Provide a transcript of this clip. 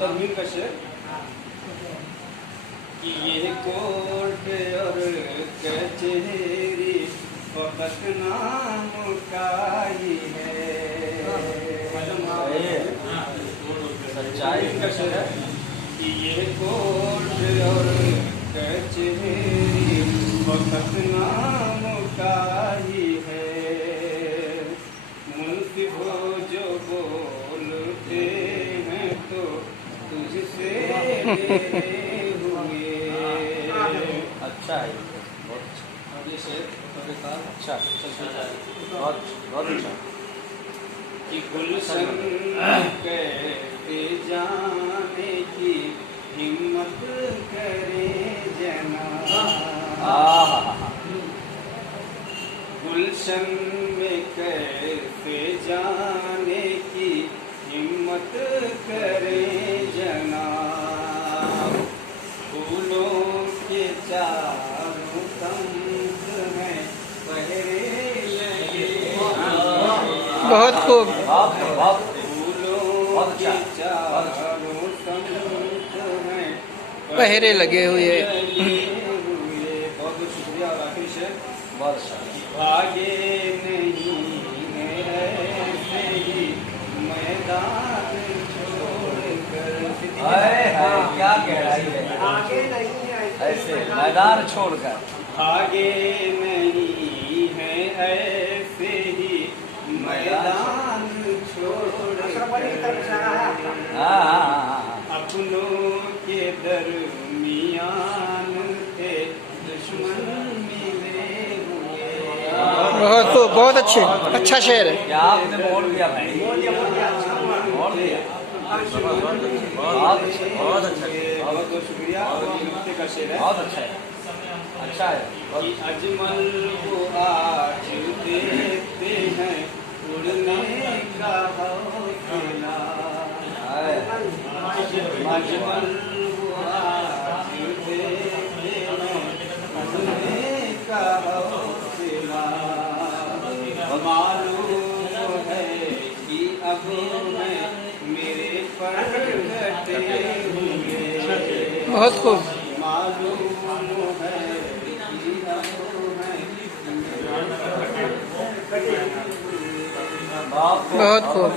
तमीम का शेर कि ये कोर्ट और कचहरी फकत नाम का ही है। सच्चाई का शेर है कि ये कोर्ट और कचहरी फकत नाम का ही है। मुंसिफ जो बोलते हैं तो तुझसे हुए। अच्छा है, बहुत अच्छा। अब ये शेर अच्छा बहुत बहुत अच्छा कि गुलशन कहते जाने की हिम्मत करे जना। गुलशन में कैसे जाने की हिम्मत करे जनाब। फूलों के चारों तंग में पहरे लगे। बहुत खूब। फूलों के चारों तंग में पहरे लगे हुए। बहुत शुक्रिया। और आखिरी शेर बहुत अच्छा। भागे नहीं ऐसे ही मैदान छोड़कर। क्या कह रही है? आगे नहीं ऐसे मैदान छोड़कर। भागे नहीं है ऐसे ही मैदान छोड़कर। अपनों के दरमियान थे दुश्मन मिले हुए। बहुत खूब, बहुत अच्छे, अच्छा शेर है। क्या आपने बोल दिया भाई? बोल दिया बोल दिया। बहुत बहुत शुक्रिया। का शेर है बहुत अच्छा है। अच्छा है कि अजमल को आज देते हैं उड़ने का हौसला। अजमल को आज देते हैं उड़ने का हौसला। मालूम है कि अब मैं मेरे पर घटे हुए। बहुत खूब, मालूम है कि अब मैं बहुत खूब।